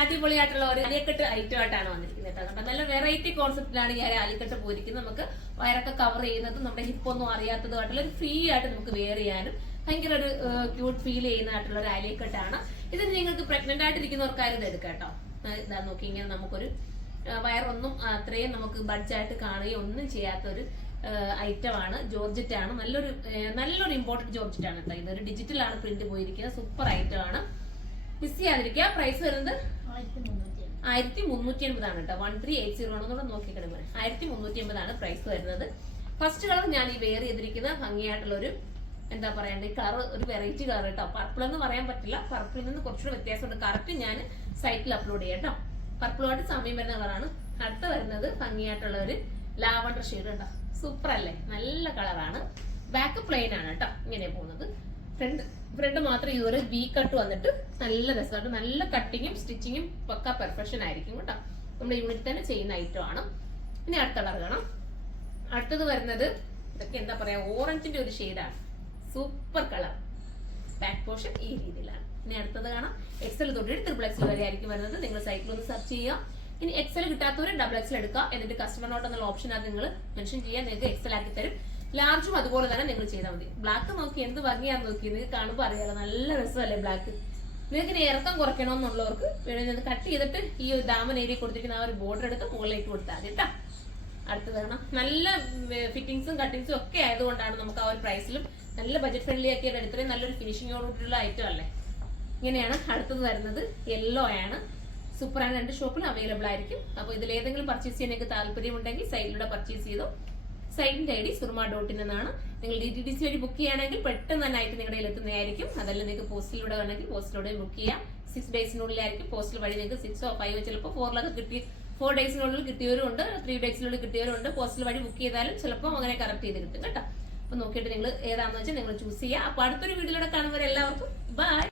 അടിപൊളിയായിട്ടുള്ള ഒരു അലിയക്കെട്ട് ഐറ്റം ആയിട്ടാണ് വന്നിരിക്കുന്നത് കേട്ടോ. നല്ല വെറൈറ്റി കോൺസെപ്റ്റിലാണ് ഈ അലിക്കട്ട് പോയിരിക്കുന്നത്. നമുക്ക് വയറൊക്കെ കവർ ചെയ്യുന്നതും നമ്മുടെ ഹിപ്പൊന്നും അറിയാത്തതുമായിട്ടുള്ള ഒരു ഫ്രീ ആയിട്ട് നമുക്ക് വെയർ ചെയ്യാനും ഭയങ്കര ഒരു ക്യൂട്ട് ഫീൽ ചെയ്യുന്നതായിട്ടുള്ള ഒരു അലിയക്കെട്ടാണ്. ഇത് നിങ്ങൾക്ക് പ്രഗ്നന്റ് ആയിട്ടിരിക്കുന്നവർക്കാരും എടുക്കാം കേട്ടോ. ഇതാ നോക്കി, ഇങ്ങനെ നമുക്കൊരു വയറൊന്നും അത്രയും നമുക്ക് ബഡ്ജായിട്ട് കാണുകയോ ഒന്നും ചെയ്യാത്തൊരു ഐറ്റമാണ്. ജോർജറ്റ് ആണ്, നല്ലൊരു ഇമ്പോർട്ടന്റ് ജോർജറ്റ് ആണ് കേട്ടോ. ഇതൊരു ഡിജിറ്റൽ ആണ് പ്രിന്റ് പോയിരിക്കുന്നത്. സൂപ്പർ ഐറ്റം ആണ്, മിസ് ചെയ്യാതിരിക്കുക. പ്രൈസ് വരുന്നത് 1380 ആണ് കേട്ടോ. 1380 ആണെന്നൂടെ നോക്കിക്കിടന്നു. 1380 പ്രൈസ് വരുന്നത്. ഫസ്റ്റ് കളർ ഞാൻ ഈ വെയർ ചെയ്തിരിക്കുന്ന ഭംഗിയായിട്ടുള്ള ഒരു എന്താ പറയണ്ടേ കളർ, ഒരു വെറൈറ്റി കളർ കേട്ടോ. പർപ്പിൾ എന്ന് പറയാൻ പറ്റില്ല, പർപ്പിളിൽ നിന്ന് കുറച്ചുകൂടെ വ്യത്യാസമുണ്ട്. കറക്റ്റ് ഞാൻ സൈറ്റിൽ അപ്ലോഡ് ചെയ്യാം കേട്ടോ. പർപ്പിളുമായിട്ട് സമയം വരുന്ന കളറാണ്. അടുത്ത വരുന്നത് ഭംഗിയായിട്ടുള്ള ഒരു ലാവണ്ടർ ഷെയ്ഡ് കേട്ടോ. സൂപ്പർ അല്ലേ, നല്ല കളറാണ്. ബാക്ക് പ്ലെയിൻ ആണ് കേട്ടോ. ഇങ്ങനെ പോകുന്നത്. ഫ്രണ്ട് മാത്രം ഇതുപോലെ വി കട്ട് വന്നിട്ട് നല്ല രസമായിട്ട് നല്ല കട്ടിങ്ങും സ്റ്റിച്ചിങ്ങും പക്ക പെർഫെക്ഷൻ ആയിരിക്കും കേട്ടോ. നമ്മുടെ യൂണിറ്റ് തന്നെ ചെയ്യുന്ന ഐറ്റം ആണ്. ഇനി അടുത്ത കളർ കാണാം. അടുത്തത് വരുന്നത് ഇതൊക്കെ എന്താ പറയാ, ഓറഞ്ചിന്റെ ഒരു ഷെയ്ഡാണ്. Super colour. ബാക്ക് പോർഷൻ ഈ രീതിയിലാണ്. ഇനി അടുത്തത് കാണാം. എക്സൽ തൊട്ടിട്ട് XXL വരെ ആയിരിക്കും വരുന്നത്. നിങ്ങൾ സൈറ്റിൽ ഒന്ന് സെർച്ച് ചെയ്യുക. ഇനി എക്സൽ കിട്ടാത്തവര് XXL എടുക്കുക. എന്നിട്ട് കസ്റ്റമർ നോട്ട് എന്നുള്ള ഓപ്ഷൻ അത് നിങ്ങൾ മെൻഷൻ ചെയ്യുക. നിങ്ങൾക്ക് എക്സൽ ആക്കി തരും. ലാർജും അതുപോലെ തന്നെ നിങ്ങൾ ചെയ്താൽ മതി. ബ്ലാക്ക് നോക്കി എന്ത് ഭംഗിയാന്ന് നോക്കി, നിങ്ങൾക്ക് കാണുമ്പോൾ അറിയാലോ, നല്ല രസമല്ലേ ബ്ലാക്ക്. നിങ്ങൾക്ക് ഇനി ഇറക്കം കുറയ്ക്കണമെന്നുള്ളവർക്ക് വേണമെങ്കിൽ കട്ട് ചെയ്തിട്ട് ഈ ഒരു ദാമൻ ഏരിയ കൊടുത്തിരിക്കുന്ന ആ ഒരു ബോർഡർ എടുത്ത് മുകളിലേക്ക് കൊടുത്താൽ മതി കേട്ടോ. അടുത്ത് കാണാം. നല്ല ഫിറ്റിംഗ്സും കട്ടിങ്സും ഒക്കെ ആയതുകൊണ്ടാണ് നമുക്ക് ആ ഒരു പ്രൈസിലും നല്ല ബഡ്ജറ്റ് ഫ്രണ്ട്ലി ആക്കിയാണ്. ഇത്രയും നല്ലൊരു ഫിനിഷിങ്ങോടുള്ള ഐറ്റം അല്ലേ. ഇങ്ങനെയാണ് അടുത്തത് വരുന്നത്. യെല്ലോ ആണ്. സൂപ്പറാണ്. 2 ഷോപ്പിലും അവൈലബിൾ ആയിരിക്കും. അപ്പോൾ ഇതിൽ ഏതെങ്കിലും പർച്ചേസ് ചെയ്യാൻ നിങ്ങൾക്ക് താല്പര്യമുണ്ടെങ്കിൽ സൈറ്റിലൂടെ പർച്ചേസ് ചെയ്തു. സൈറ്റിന്റെ ഐഡി surma.in എന്നാണ്. നിങ്ങൾ DTDC വഴി ബുക്ക് ചെയ്യുകയാണെങ്കിൽ പെട്ടെന്ന് തന്നെ ആയിട്ട് നിങ്ങളുടെ കയ്യിൽ എത്തുന്നതായിരിക്കും. അതല്ല നിങ്ങൾക്ക് പോസ്റ്റിലൂടെ വേണമെങ്കിൽ പോസ്റ്റിലൂടെ ബുക്ക് ചെയ്യാം. 6 ഡേയ്സിനുള്ളിലായിരിക്കും. പോസ്റ്റൽ വഴി നിങ്ങൾക്ക് 6 or 5 ചിലപ്പോൾ 4 ഡേയ്സിനുള്ളിൽ കിട്ടിയവരും ഉണ്ട്, 3 ഡേയ്സിനുള്ളിൽ കിട്ടിയവരും ഉണ്ട്. പോസ്റ്റൽ വഴി ബുക്ക് ചെയ്താലും ചിലപ്പോൾ അങ്ങനെ കറക്റ്റ് ചെയ്ത് കിട്ടും കേട്ടോ. അപ്പൊ നോക്കിയിട്ട് നിങ്ങൾ ഏതാണെന്ന് വെച്ചാൽ നിങ്ങൾ ചൂസ് ചെയ്യുക. അപ്പൊ അടുത്തൊരു വീഡിയോയിലൂടെ കാണുന്നവരെല്ലാവർക്കും ബൈ.